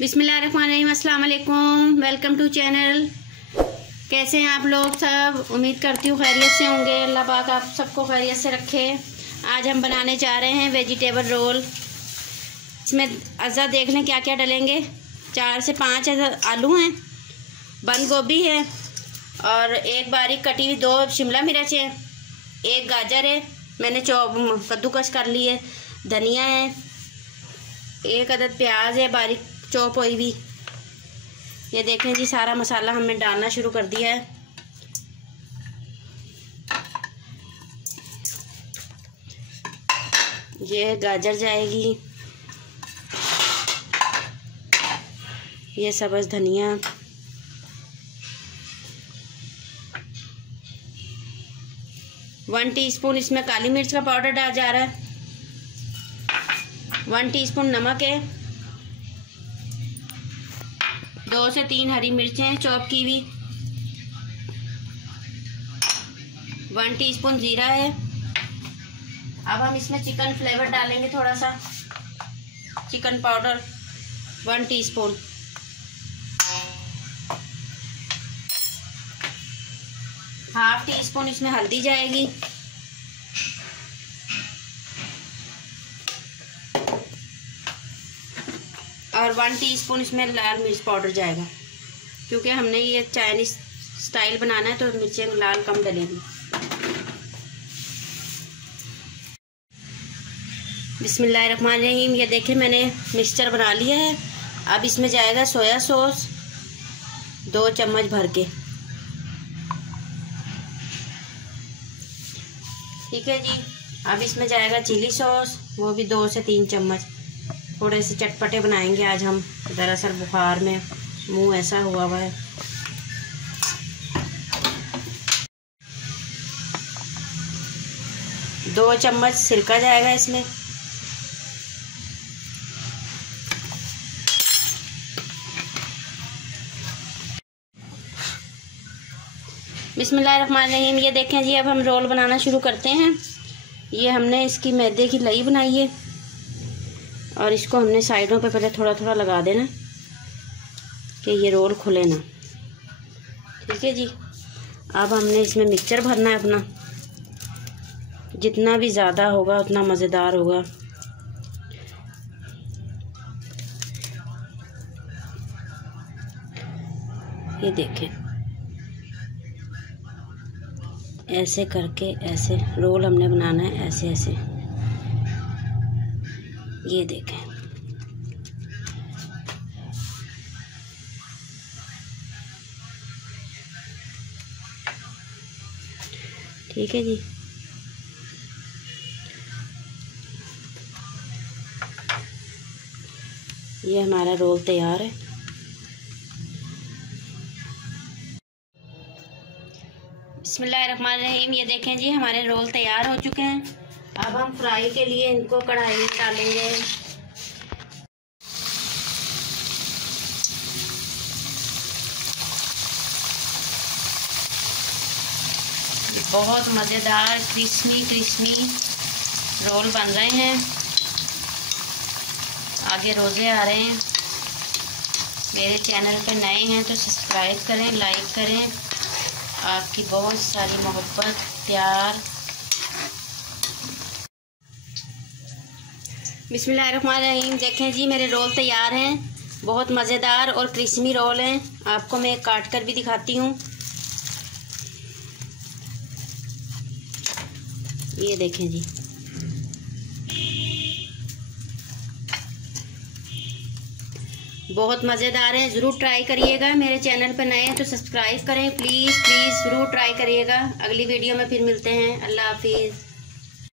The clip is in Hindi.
बिस्मिल्लाहिर्रहमानिर्रहीम, अस्सलाम वालेकुम। Welcome to channel. कैसे हैं आप लोग सब? उम्मीद करती हूँ खैरियत से होंगे। अल्लाह पाक आप सबको खैरियत से रखे। आज हम बनाने जा रहे हैं वेजिटेबल रोल। इसमें अज़ा देख लें क्या क्या डलेंगे। 4 से 5 आलू हैं, बंद गोभी है और एक बारीक कटी हुई 2 शिमला मिर्च है, 1 गाजर है, मैंने कद्दूकस कर ली है, धनिया है, 1 अदद प्याज है बारीक चॉप हुई भी। ये देखें जी, सारा मसाला हमने डालना शुरू कर दिया है। ये गाजर जाएगी, ये सब्ज़ धनिया, वन टीस्पून इसमें काली मिर्च का पाउडर डाला जा रहा है, 1 टीस्पून नमक है, 2 से 3 हरी मिर्चें चॉप की हुई, 1 टीस्पून जीरा है। अब हम इसमें चिकन फ्लेवर डालेंगे, थोड़ा सा chicken powder 1 teaspoon, half teaspoon इसमें हल्दी जाएगी, और 1 टीस्पून इसमें लाल मिर्च पाउडर जाएगा, क्योंकि हमने ये चाइनीज़ स्टाइल बनाना है तो मिर्चें लाल कम डलेंगी। बिस्मिल्लाहिर्रहमानिर्रहीम। ये देखें मैंने मिक्सचर बना लिया है। अब इसमें जाएगा सोया सॉस 2 चम्मच भर के। ठीक है जी। अब इसमें जाएगा चिली सॉस, वो भी 2 से 3 चम्मच। थोड़े से चटपटे बनाएंगे आज हम, दरअसल बुखार में मुंह ऐसा हुआ है। दो चम्मच सिरका जाएगा इसमें, बिस्मिल्लाहिर्रहमानिर्रहीम। ये देखें जी, अब हम रोल बनाना शुरू करते हैं। ये हमने इसकी मैदे की लई बनाई है और इसको हमने साइडों पे पहले थोड़ा थोड़ा लगा देना कि ये रोल खुले ना। ठीक है जी। अब हमने इसमें मिक्सचर भरना है अपना, जितना भी ज़्यादा होगा उतना मज़ेदार होगा। ये देखें, ऐसे करके ऐसे रोल हमने बनाना है, ऐसे ऐसे। ये देखें, ठीक है जी। ये हमारा रोल तैयार है। बिस्मिल्लाहिर्रहमानिर्रहीम। ये देखें जी, हमारे रोल तैयार हो चुके हैं। अब हम फ्राई के लिए इनको कढ़ाई में डालेंगे। बहुत मज़ेदार क्रिस्पी रोल बन रहे हैं। आगे रोज़े आ रहे हैं। मेरे चैनल पे नए हैं तो सब्सक्राइब करें, लाइक करें। आपकी बहुत सारी मोहब्बत, प्यार। बिस्मिल्लाहिर्रहमानिर्रहीम। देखें जी, मेरे रोल तैयार हैं। बहुत मज़ेदार और क्रिस्पी रोल हैं। आपको मैं काट कर भी दिखाती हूँ। ये देखें जी, बहुत मज़ेदार हैं। ज़रूर ट्राई करिएगा। मेरे चैनल पर नए हैं तो सब्सक्राइब करें, प्लीज़ ज़रूर ट्राई करिएगा। अगली वीडियो में फिर मिलते हैं। अल्लाह हाफिज़।